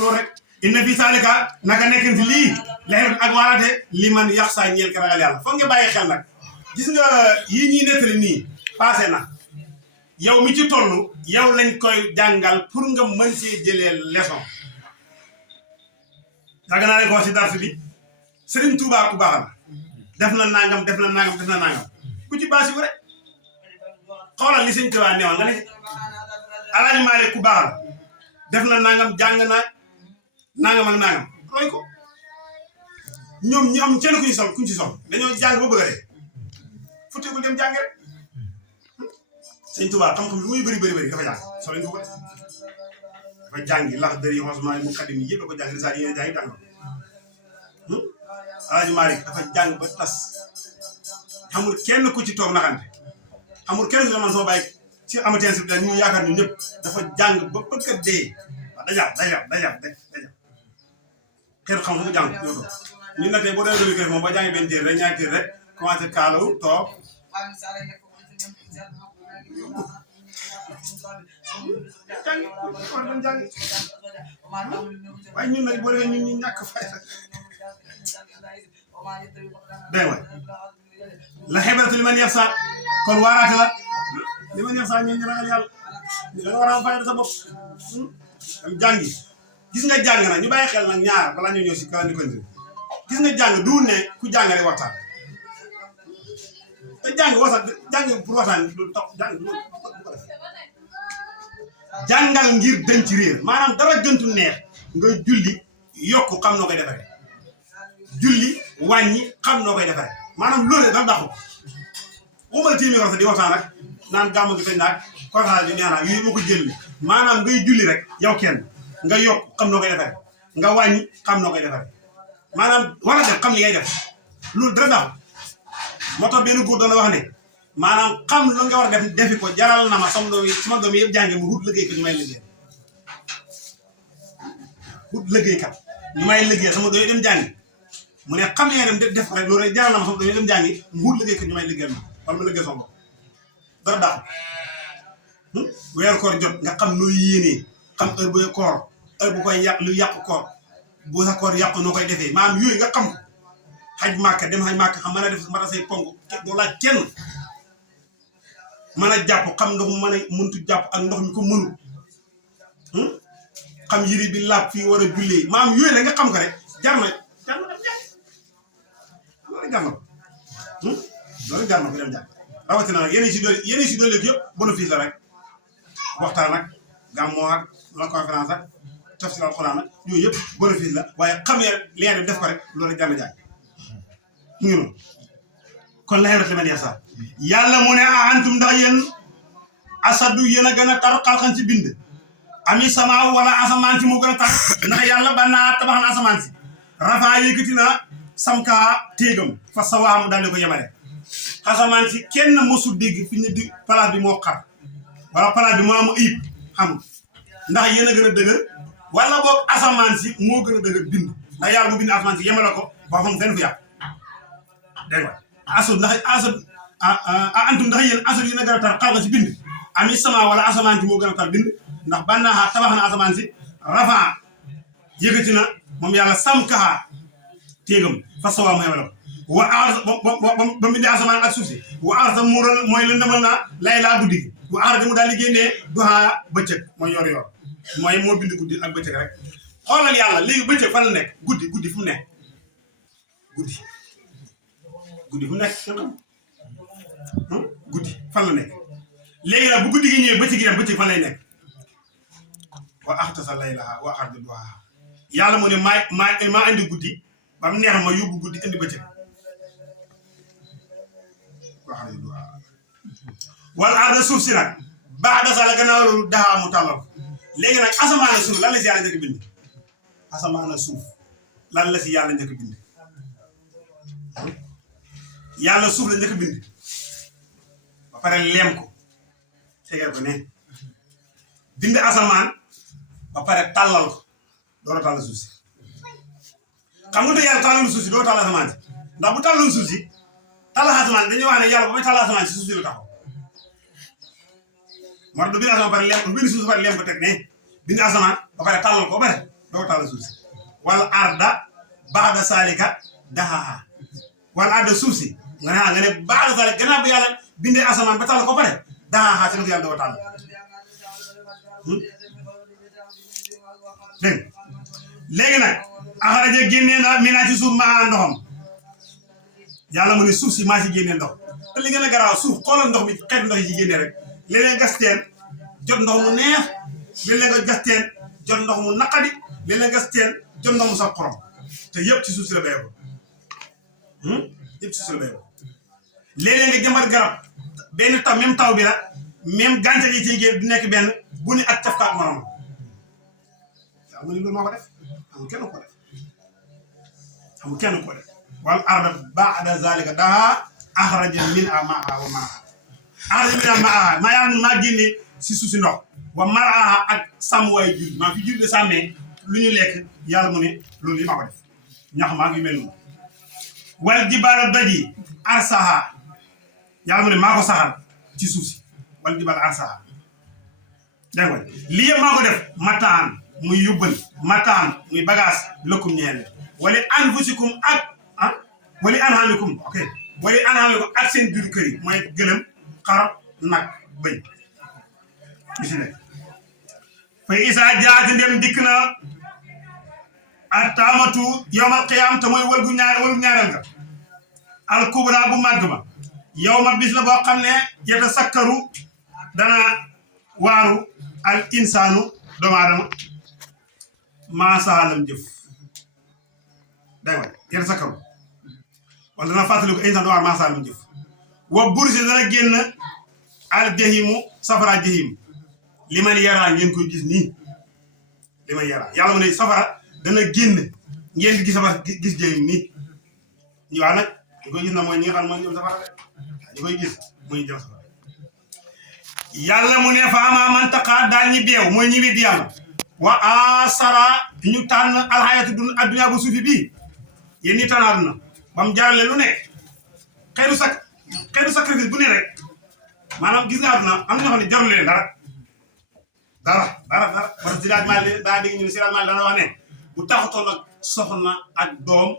loolu rek inna fi salika naka nekk ci lii leer ak waaraate li man yax saa ñeel ka ragal yàlla foog nga bàyyi xel nag gis nga yii ñuy nettali nii passé na yow mi ci toll yow lañ koy jàngal pour nga mën cee jëlee leçon yàgg naa leen ko wax si darsu bi Serigne Touba ku baax la def na nangam def na nangam def na nangam ku ci baasi wu rek xoolal li Serigne Touba neewal nga ne Alaaji Maalik ku baax la def na nangam jàng na nangam ak nangam roy ko ñoom ñu am kenn kuñ ci sol dañoo jàng ba bëgg a dee futteekul dem jàng rek Serigne Touba xam-xam lu muy bëri dafa jàng soo leen ko dafa jàngi lax dëri xosma mu xadim yi yëpp da ko jàng risaal yéen jàngi jàng Alaaji Maalik dafa jàng ba tas xamul kenn ku ci toog naxante xamul kenn ku ci man soo bàyyi ci amateen si ñu yaakaar ñu ñëpp dafa jàng ba bëgg a dee waaw dajab xeetu xam nga jàng ñoo toog ñun nag tey boo demee kër moom ba jàngi benn téere rek ñaari téere rek commencé kaalaw toog jàngi war doon jàngi waaye ñun nag boo demee ñun ñu ñàkk fayda dégg nga la xebratu li man yax saa kon waaraate la li man yax saa ñoo ñu ragal yàlla da nga war a am fayda sa bopp am jàngi gis nga jàng nag ñu bàyyi xel nag ñaar balaa ñu ñëw si kala ni ko gis nga jàng du ne ku jàng rek waxtaan te jàng pour waxtaan du tax jàng du ko def jàngal ngir denc réer maanaam dara gëntu neex nga julli yokku xam noo koy defaree julli wàññi xam noo koy defaree maanaam loolu rek dafa daxu waxuma la téeméer wax di waxtaan ak naan gàmmu gi feñ naag korxaal bi neex naag yooyu moo ko jël maanaam ngay julli rek yow kenn nga yokk xam noo koy defaree nga wàññi xam noo koy defaree maanaam war a def xam li ngay def loolu dara daxu moo tax benn góor dana wax ne maanaam xam lu nga war a def defi ko jaral na ma sama doom yi yëpp jànge mu wut liggéeykat ñu may liggéey wut liggéeykat ñu may liggéey sama doom yi dem jàngi mu ne xam li nga dem def ko rek loolu rek jaral na ma sama doom yi dem jàngi mu wut liggéeykat ñu may liggéeyal ma wala ma liggéey sama bopp dara daxu weeru koor jot nga xam noo yéenee xam heure bu koor heure bu koy yàq lu yàq koor bu sa koor yàqu noo koy defee maanaam yooyu nga xam xaj màkka dem xaj màkka xam mën a def mën a say ponk doo laaj kenn mën a jàpp xam ndox mu mën a mëntu jàpp ak ndox mi ko mënul xam yëri bi laab fii war a jullee maanaam yooyu la nga xam ko rek jar na dem jàng loolu jar na ko dem jàng rawatina nag yeneen si doole yëpp bénéfice la rek waxtaan ak gàmmoo ak la conférence ak tafsir alxuraan ak yooyu yëpp bénéfice la waaye xam ne li nga def ko rek loolu rek jar na jàng mu ngi noonu kon la xebratu li man yax saa yàlla mu ne a antum ndax yéen asadu yéen a gën a tar xalxan ci bind ami sama wala asamaan si moo gën a tar ndax yàlla ba naa tabax na asamaan si rafaa yëkkati na samka téegam fa sawaam daal di ko yemale asamaan si kenn mosul dégg fi ñu di palaas bi moo xar wala palaas bi moo am ayib xam ndax yéen a gën a dëgër wala boog asamaan si moo gën a dëgër bind ndax yàlla mu bind asamaan si yemale ko ba xam fenn fu yàq dégg nga antum ndax yéen asad yéen a gën a tar xalqa si bind ami sama wala asamaan si moo gën a tar bind ndax bannaaxa tabax na asamaan si rafaa yëkkati na moom yàlla samkaha téegam fa sawaa mu yemale ko wa aar ba mu bindee asamaan ak suuf si wa aar sa muural mooy lëndëmal naa lay laa guddi gi wa aar mu daal di génnee duhaa bëccëg mooy yor mooy moo bind guddi ak bëccëg rek xoolal yàlla léegi bëccëg fan la nekk guddi fu mu nekk guddi fu mu nekk guddi fan la nekk léegi nag bu guddi gi ñëwee bëccëg gi dem bëccëg fan lay nekk wa axtasa laylaha wa axraja duhaaha yàlla mu ne maa indi guddi ba mu neex ma yóbbu guddi indi bëccëg wa axraja duhaaha wal arda suuf si nag ba'da zaalika gannaaw loolu daxaa mu tàllal léegi nag asamaan ak suuf lan la si yàlla njëkk bind asamaan ak suuf lan la si yàlla njëkk bind yàlla suuf la njëkk bind ba pare leem ko tegee ko ne bind asamaan ba pare tàllal ko door a tàllal suuf si xam nga te yàlla tàllal suuf si doo tàllal asamaan si ndax bu tàllal suuf si tàllal asamaan dañuy wax ne yàlla ba may tàllal asamaan si suuf si la taxaw moo tax du bind asamaan ba pare leem ko bind suuf si ba pare leem ko teg ne bind asamaan ba pare tàllal ko ba pare doo taal suuf si wal arda ba'da salika dahaha wal arda suuf si nga ne ba'da salika gannaaw bu yàlla bindee asamaan ba taal ko pare dahaha si la ko yàlla doo taal dégg léegi nag axaraja génnee na minaa ci suuf maa ndoxam yàlla mu ne suuf si maa ci génnee ndox te li gën a garaaw suuf xoolal ndox mi xeetu ndox yi ci génnee rek léeg-léeg gas teen jot ndox mu neex léeg-léeg nga gas teen jot ndox mu naqadi léeg-léeg gas teen jot ndox mu sax xorom te yëpp ci suuf si la béy ko yëpp ci suuf si la béy ko léeg-léeg nga jëmbat garab benn taw même taw bi la même gàncax yi ciy génn du nekk benn bu ni ak cafka ak morom waaw mu ne loolu moo ko def amul kenn ko def amul kenn ko def wal arda ba'da zalika daha axraja minhaa ma'ahaa wa mar'ahaa axraja minhaa ma'ahaa maa yàlla maa génne si suuf si ndox wa mar'ahaa ak sàmmwaay jur maa fi jur de sàmmee lu ñu lekk yàlla mu ne loolu yi maa ko def ñax maa ngi mel noonu wal jibaala doj yi arsahaa yàlla mu ne maa ko saxal ci suuf si wal jibaala arsahaa dégg nga lii yëpp maa ko def mataan muy yóbbal mataan muy bagage lëkkum ñeel wala anfusikum ak wala anhaamikum ok wala anhaamikum ak seen jur kër yi mooy gëlëm xar nag bëy gis ne fay isaa jaati ndem dikk na ak taamatu yowmal qiyaam te mooy wëlgu ñaareel nga al kubra bu màgg ba yow ma bis la boo xam ne yeta sakkaru dana waaru al insaanu doomu aadama maasaalam jëf day waay yeta sakkaru wala dana fàttali ko insaan doomu aadama maasaalam jëf wa bursi dana génn al jahimu safara jahim li man yaraa ngeen koy gis nii li man yaraa yàlla mu ne safara dana génn ngeen di gis safara gis jahim nii ñu waa nag ñu koy gis na mooy ñi nga xam mooy jëm safara de ñu koy gis muy jëm safara yàlla mu ne fa ama man taqa daal ñi beew mooy ñi weddi yàlla wa asara ñu tànn alxayatu dun adduna bu suufi bii yéen ñi tànn àdduna ba mu jaarale lu nekk xeetu sacrifice bu ne rek maanaam gis nga àdduna am na ñoo xam ne jarul leen dara parce que Siraaj Maalik daa dégg ñu ne Siraaj Maalik dana wax ne bu taxutoon ak soxna ak doom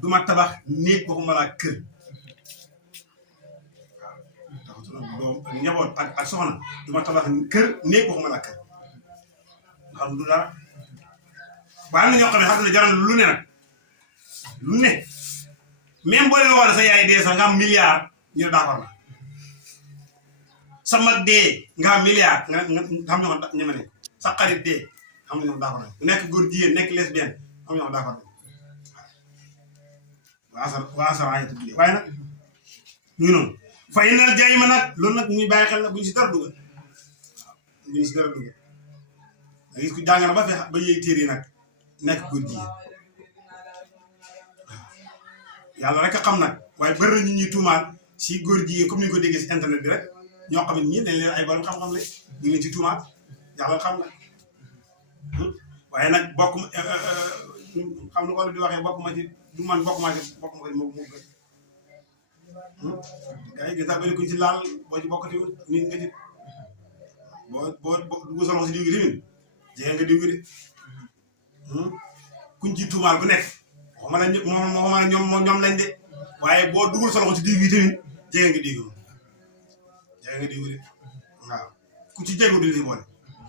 duma tabax néeg waxuma laa kër waaw taxutoon ak doom ak njaboot ak soxna duma tabax kër néeg waxuma laa kër xam du dara waaye am na ñoo xam ne xam ne jaral lu ne nag lu ne même boo leen waxoon sa yaay dee sax nga am milliard ñu ne d'accord na sa mag dee nga am milliard nga xam ñoo xam ñeme ne sa xarit dee xam ñoo xam d'accord na nekk góor jigéen nekk lesbienne xam ñoo xam d'accord na waa asar ayatu bi waaye nag ñu ngi noonu fa innal jahima nag loolu nag ñuy bàyyi xel nag bu ñu si dara dugal waaw bu ñu si dara dugal da gis ku jàng na ba fexe ba yëy téere nag nekk góor jigéen waaw yàlla rek a xam nag waaye bëri na ñu ñuy tuumaal si góor jigéen comme ni ñu ko déggee si internet bi rek ñoo xam ne ñii dañ leen ay borom xam-xam la ñu ngi ci tuumaal yàlla xam na waaye nag bokk xam na ko di waxee bokk ma ci du man bokk ma ci moo gën gars yi gis naa benn kuñ ci laal boo ci bokkati nit nga ci boo dugg sa loxo si diw gi tamit jege nga diw gi de kuñ ci tuumaal bu nekk waxuma la ñoom lañ de waaye boo duggul sa loxo si diw gi tamit jege nga diw gi jege nga diw gi de waaw ku ci jege duñ si boole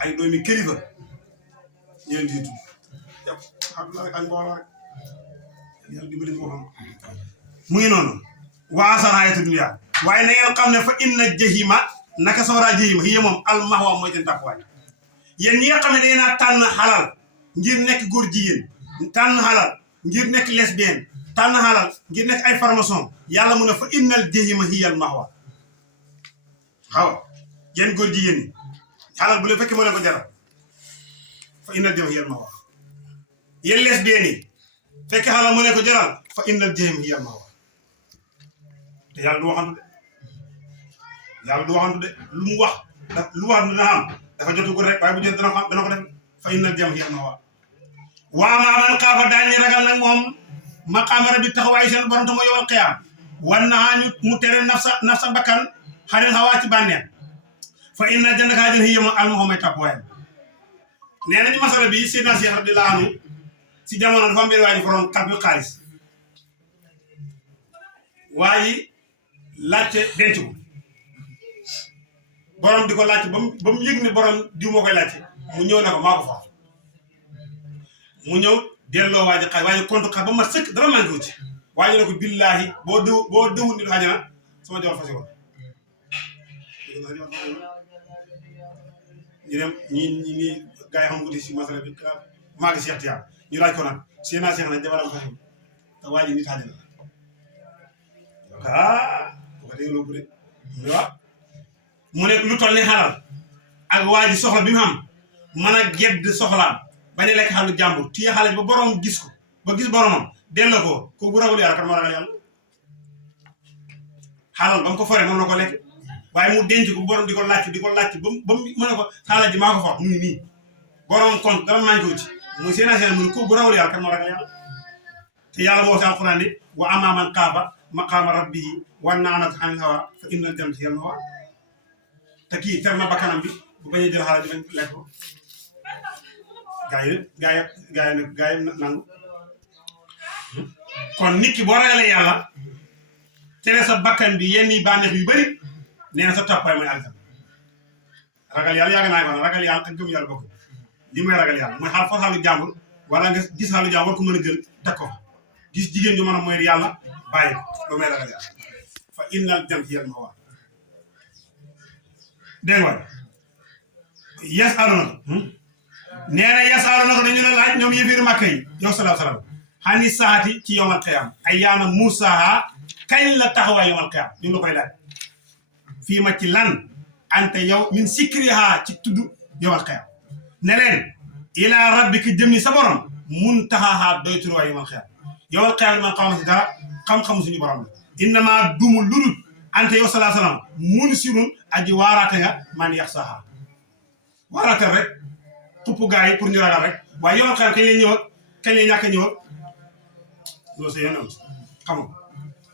ay doomi kilifa ñu leen di tudd yëpp xam na rek añ boole rek yàlla dimbali ko xam mu ngi noonu waa sarayatu dunya waaye na ngeen xam ne fa inna jahima naka sawara jahima hiya moom almahwa mooy seen tàppuwaay yéen ñi nga xam ne da ngeen a tànn xalal ngir nekk góor jigéen tànn xalal ngir nekk lesbienne tànn xalal ngir nekk ay formation yàlla mu ne fa innal jahima hiya almahwa xaw yéen góor jigéen ñi xalal bu leen fekkee moo leen ko jaral fa innal jahima hiya almahwa yéen lesbienne yi fekkee xalal moo leen ko jaral fa innal jahima hiya almahwa te yàlla du waxantu de lu mu wax lu wax dina am dafa jotugul rek waaye bu jot dana ko def fa innal jahima hiya almahwa waa maa man xaafa daal ni ragal nag moom maqaama rabbi taxawaay seen borom te mooy yowal qiyaam wan naa ñu mu tere nafsa bakkan xarit xawaa ci bànneex fa inna jannata hiya almahwa may tàpp waayam nee nañu masala bi Seydina Cheikh radiyallahu anhu si jamono dafa am benn waa ji foroon kalpe xaalis waa ji laajte denc ko borom di ko laajte ba mu yëg ne borom diw moo koy laajte mu ñëw na ko maa ko for mu ñëw delloo waa ji xaalis waa ji compte xaalis ba mat sëkk dara manqué wu ci waa ji ne ko billaahi boo dëwul nit xajana sama joor fase woon ñu dem ñi gaa yi xam nga si masala bi maa ngi Cheikh Tidiane ñu laaj ko nag Seydina Cheikh nag jabaram fase te waa ji nit xajana bu ko dégg loolu de mu wax mu ne lu toll ni xalal ak waa ji soxla bi mu xam mën a gedd soxlaam bañ a lekk xalu jàmbur téye xale ba borom gis ko ba gis boromam delloo ko bu ragal yàlla kan moo ragal yàlla xalal ba mu ko foree mën na ko lekk waaye mu denc ko borom di ko laajte ba mu mën a ko xalal ji maa ko for mu ngi nii borom compte dara manqué wu ci mu Seydina Cheikh mu ne bu ragal yàlla kan moo ragal yàlla te yàlla moo wax ci alxuraan ne wa ammaa man xaafa maqaama rabbihi wan naanat anil hawaa fa innal jannata hiyal ma'waa te kii ter na bakkanam bi bu bañ a jël xaalis bi lekk ko gaa yi nangu kon nit ki boo ragalee yàlla tere sa bakkan bi yenn yi bànneex yu bëri nee na sa toppaay mooy aljan ragal yàlla yàgg naa ko ragal yàlla ak gëm yàlla bokk li mooy ragal yàlla mooy xaal for xaalu jàmbur wala nga gis xaalu jàmbur war ko mën a jël teg ko fa gis jigéen ju mën a mooy yàlla bàyyi ko loolu mooy ragal yàlla fa innal jannata hiyal ma'waa dégg nga yas alona nee na yas alona ko dañu la laaj ñoom yëfiir Makka yi yow sallallahu alayhi wa sallam xani saati ci yowmal qiyaam ay yaana Muusaa kañ la taxawaay yowmal qiyaam ñu ngi la koy laaj fii ma ci lan ante yow min sikriha ci tudd yowmal qiyaam ne leen ilaa rabbika jëm ni sa borom muntahaha doy turuwaay yowmal qiyaam yowmal qiyaam man xaw ma si dara xam-xamu suñu borom la innama dumul ludul ante yow sallallahu alayhi wa sallam munsirun aji waaraate nga man yax saha waaraatal rek tupp gaa yi pour ñu ragal rek waaye yow xam kañ lay ñëw ak kañ lay ñàkk a ñëw ak loolu sa yoon xam nga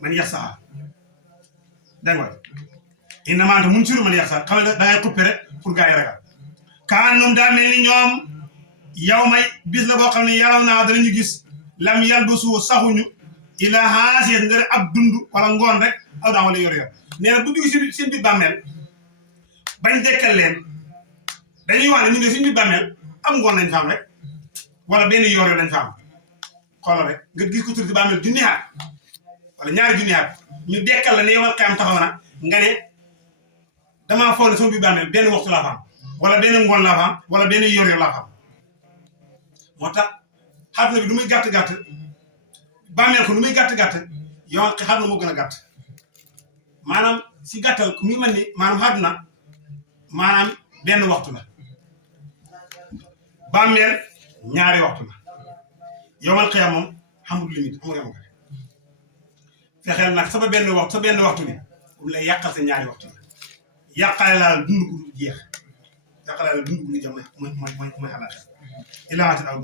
man yax saha dégg nga innama anta munsirun man yax saha xam nga da ngay tuppe rek pour gaa yi ragal kaanum daa mel ni ñoom yow may bis la boo xam ne yaraw naa danañu gis lam yalbasu saxuñu ila haasiya nga ab dund wala ngoon rek aw daa wala yor nee na bu dugg si seen biir bàmmeel bañ dekkal leen dañuy wax ne ñu ne suñu biir bàmmeel am ngoon lañ fa am rek wala benn yor lañ fa am xoolal rek nga gis ko tur si bàmmeel junni at wala ñaari junni at ñu dekkal la ne yow xayam taxaw na nga ne damaa foog ne sama biir bàmmeel benn waxtu laa fa am wala benn ngoon laa fa am wala benn yor laa fa am moo tax àdduna bi du muy gàtt-gàtt bàmmeel ko nu muy gàtt-gàtt yow xam na moo gën a gàtt maanaam si gàttal mi man ni maanaam àdduna maanaam benn waxtu la bàmmeel ñaari waxtu la yowmal xiyaam moom xamul limite amul yam fexeel nag sa benn waxtu ni bu lay yàqal sa ñaari waxtu la yàqale laa dund gu jeex yàqale laa dund gu jeex mooy xalaat ilaa aw